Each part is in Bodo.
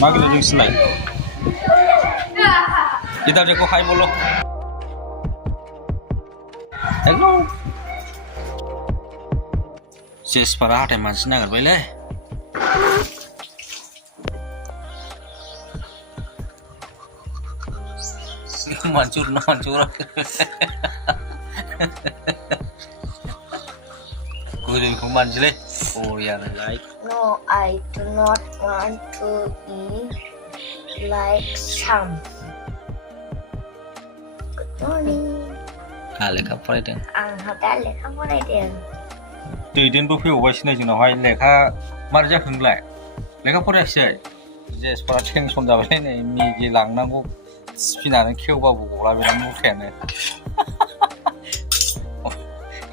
मा गेलेदों नोंसोरलाय? इधर हाय बोलो। हेलो जेसपारा हाथाय मानसि नागिरबायलै। मानसि गोदोनिखौ मानजिलै बरियानोलाय। No, I do not want to eat like some. Good morning. लेखा फरायदों। आंहा दा लेखा फरायदों। दैदेनबो फैबावबायसो जोंनावहाय लेखा मारै जाखो नोंलाय? लेखा फरायाखिसै? जेसपारा टेनसन जाबाय नै मेगि लांनांगौ स्पिनानो खेवबाबो गला बेना मुखायानो।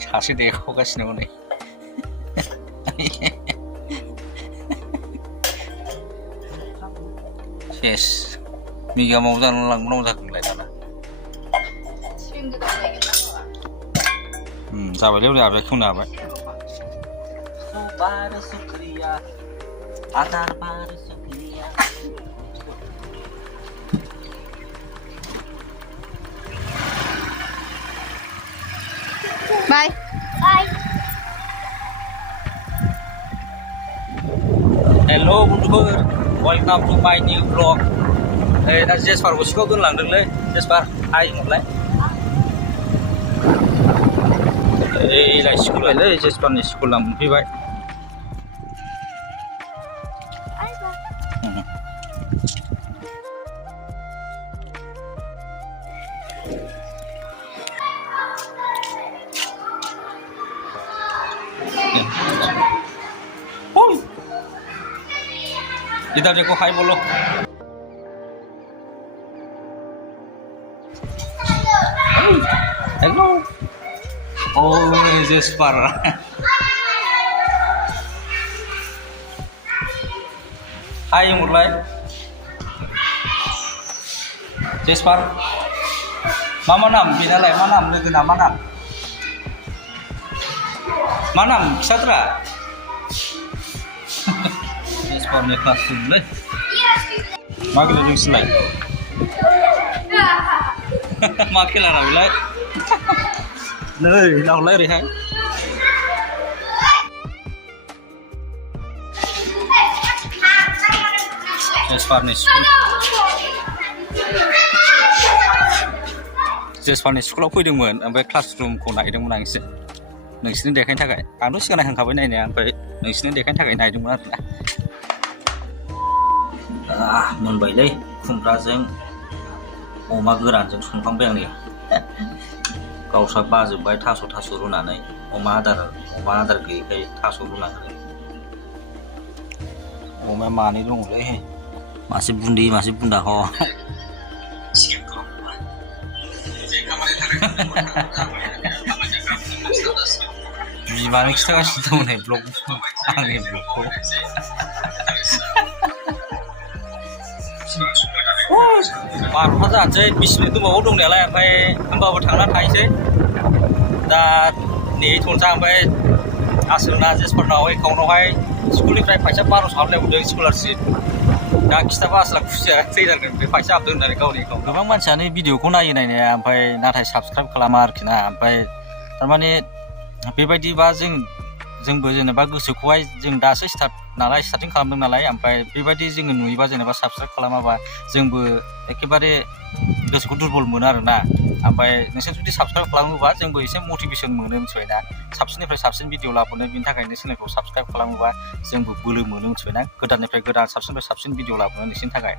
सासे देखावगासिनो हनै। सेस मेगिया माव जानो लांनांगौ जाखोलाय दाना। जाबायलै उदै आबाय खेवनो हाबाय। Bye. Bye. हेलो बुन्दुफोर welcome to my new blog. दा जेसपारखौ स्कुलाव दोनलांदोंलै। जेसपार हाय होनहरलाय। स्कुल बायलै जेसपारनि स्कुला मोनफैबाय। इधर देखो हाय बोलो। हेलो जेसपार हाय होनहरलाय। जेसपार मा नाम बेनालाय? मा नाम लोगोना? मा नाम खिथाद्रा। जेसपारनि क्लास रुमलै। मा गेलेदों नोंसोरलाय? मा खेला बेलाय? नै लावलाय ओरैहाय। जेसपारनि स्कुलाव फैदोंमोन ओमफ्राय क्लास रुमखौ नायदोंमोन आं एसे नोंसिनो देखायनो थाखाय। आंथ' सिगां नायखांखाबाय नायनाया, ओमफ्राय नोंसिनो देखायनो थाखाय नायदोंमोन आरोना। मोनबायलै खुमब्राजों अमा गोरानजों संखांबाय आं नै। गावस्रा बाजोब्बाय थास' रुनानै अमा आदार गैयैखाय थास' रुनानै। अमाया मानै दङलै, मासे बुन्दी मासे बुन्दा ह। बिमानो खिथागासिनो दं नै ब्लग आंनि ब्लगखौ। बार'था जानोसै 20 मिनिट दंबावो दंनायालाय, ओमफ्राय होमबाबो थांना थाहैसै दा नेहैथ'नोसै। ओमफ्राय आसोलना जेसपारनाव एकाउन्टावहाय स्कुलनिफ्राय फैसा 1200 हाबलाय हरदों स्कलारशिप। दा खिथाबा आसोला खुसिया थैथारगोन बे फैसा हाबदों होननानै गावनि एकाउन्ट। गोबां मानसियानो भिडिअखौ नायनाया, ओमफ्राय नाथाय साबसक्राइब खालामा आरोखि ना। ओमफ्राय थारमाने बेबायदिबा जोंबो जेनेबा गोसोखौहाय जों दासो स्टार्टिं खालामदों नालाय, ओमफ्राय बेबायदि जोङो नुयोबा जेनेबा साबसक्राइब खालामाबा जोंबो एखेबारे गोसोखौ दुरबल मोनो आरोना। ओमफ्राय नोंसोर जुदि साबसक्राइब खालामोबा जोंबो एसे मटिभेसन मोनो, मिथिबायना? साबसिननिफ्राय साबसिन भिडिअ लाबोनो, बिनि थाखायनो चेनेलखौ साबसक्राइब खालामोबा जोंबो बोलो मोनो, मिथिबायना? गोदाननिफ्राय गोदान साबसिननिफ्राय साबसिन भिडिअ लाबोनो नोंसिनि थाखाय।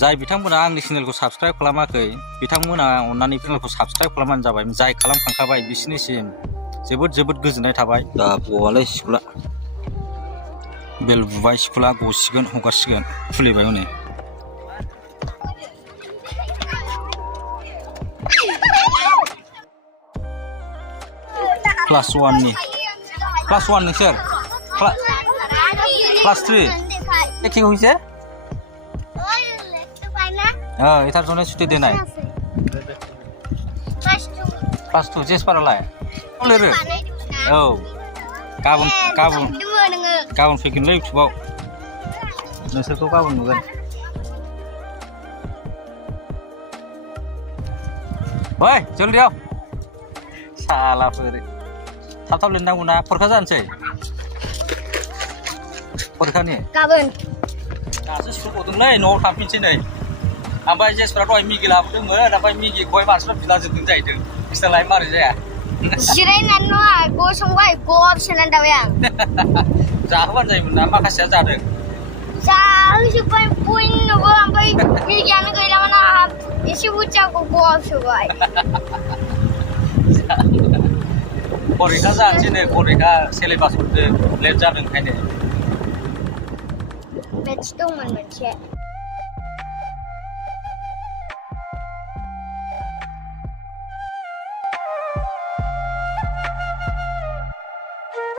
जाय बिथांमोना आंनि चेनेलखौ साबसक्राइब खालामाखै बिथांमोना अननानै चेनेलखौ साबसक्राइब खालामबानो जाबाय। जाय खालामखांखाबाय बिसोरनिसिम जोबोद गोजोननाय थाबाय। दा बवालै स्कुला बेल बुबाय, स्कुला गसिगोन, हगारसिगोन, खुलिबाय हनै। क्लास 1 नोंसोर? क्लास 3 কি হইছে? এটার জন্য ছুটি দে নাই। क्लास 2 जेसपारालाय? लिरो? औ गाबोन फैगोनलै इउटुबाव नोंसोरखौ गाबोन नुगोन। Woi, joldiau. Salah beri. Tap lendang guna perkasan sih. Perkan ni. Kabun. Kasus suku tu ni, no tapi sih ni. Ampai je seperti orang migi lah, betul mana? Dapat migi kau masuk bila jatuh jai tu. Istilah lain mana je? Jirai nanu ah, go sungguh go option anda yang. Jahawan jai mana? Makasih ada. Jauh supaya poin go ampai migi anu kau ilaman ah, isi buca go option gua. Porika sah sih ni, porika selepas itu lecah dengan ni. Batch tu mana macam.